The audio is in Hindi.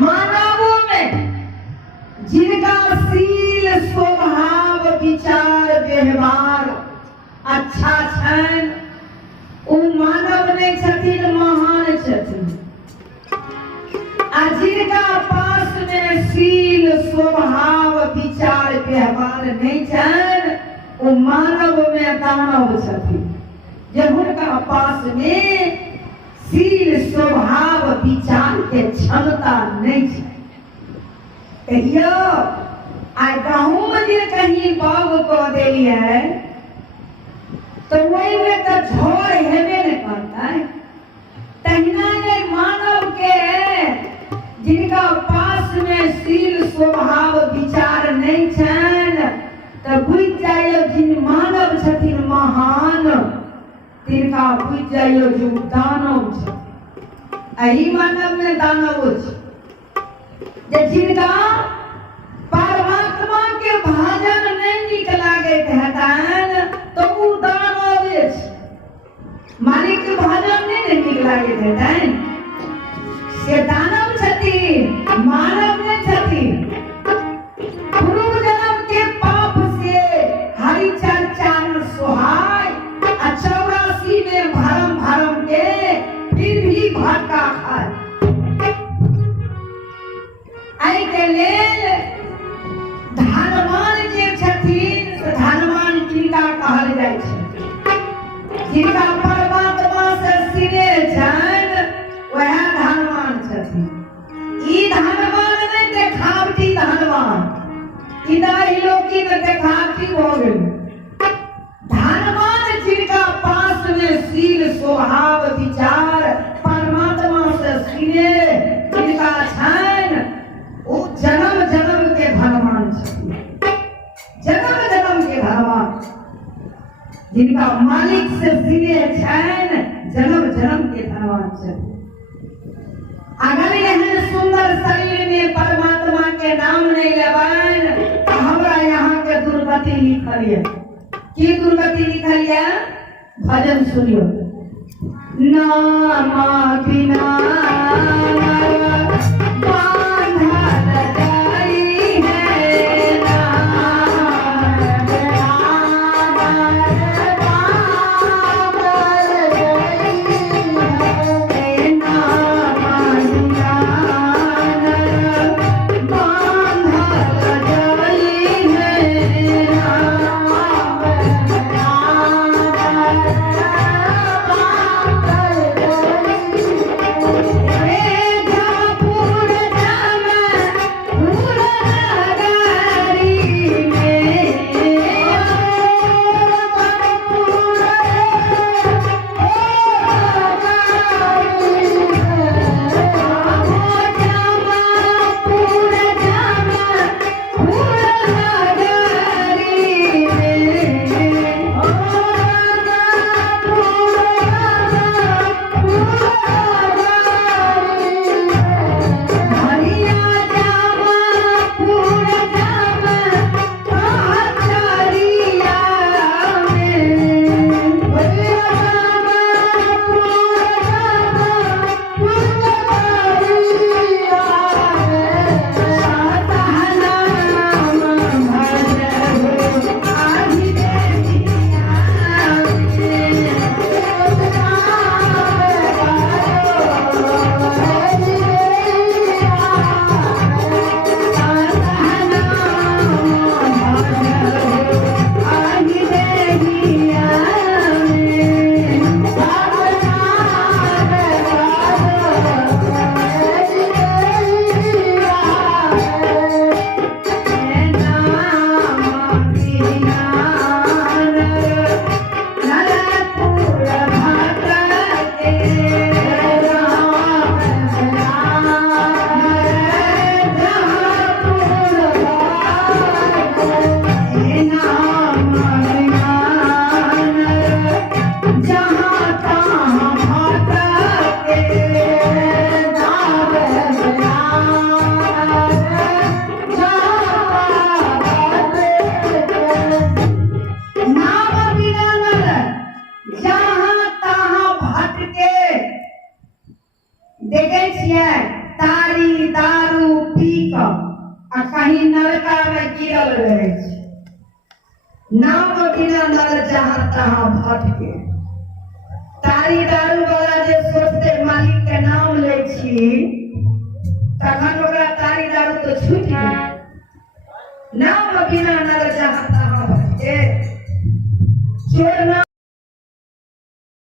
मानवों में जिनका शील स्वभाव विचार व्यवहार अच्छा छन ओ मानव नहीं छथिन, महान छथिन। आ जिनका पास में शील स्वभाव विचार व्यवहार नहीं छन वो मानव में दानव छथिन। जब उनका पास में शील स्वभाव विचार के क्षमता नहीं है कहियो आ गाँव में जे कहीं बाग कह दिलिए तो वही में तो झोर हेबे नहीं करता है। तहिना ये मानव के जिनका पास में शील स्वभाव विचार नहीं छन तो बुझ जाइयो जिन मानव छथिन महान तिनका बुझ जाइयो जो दानव छथिन। एही मानव में दानव छै जे जिनका परमात्मा के भजन नहीं नीक लागैत हेतन तो उ दानव छै। मालिक के भजन नहीं नीक लागैत हेतन से दानव छथिन, मानव नहीं छथिन। पूर्व जन्म के पाप से हरि चर्चा न सोहाय आ 84 में भरम भरम के फिर भी भटका खाय। आई के लेल धनवान जे छथिन से धनवान किनका कहल जाइ छै जिनका परमात्मा से स्नेह छन वह धनवान छथिन। ई धनवान नहीं देखावटी धनवान, ई दाई लोकी में देखावटी हो गेल। धनवान जिनका पास में शील स्वभाव विचार परमात्मा से स्नेह जिनका छन वो जन्म जन्म के धनवान छथिन। जन्म जन्म के धनवान जिनका मालिक से स्नेह छन जन्म जन्म के धनवान छथिन। अगर एहन सुंदर शरीर में परमात्मा के नाम नहीं लेबन तो हमरा यहाँ के दुर्गति लिखल है। की दुर्गति लिखल है? भजन सुनियो। नाम बिना तारी दारू पी कऽ आ कहीं नरका में गिरल रहे छै। नाम बिना नर जहाँ तहाँ भटके। तारी दारू वाला जे सोचते मालिक के नाम ले छी तखन ओकरा तारी दारू तो छूट गई। नाम बिना नर जहाँ तहाँ भटके। चोर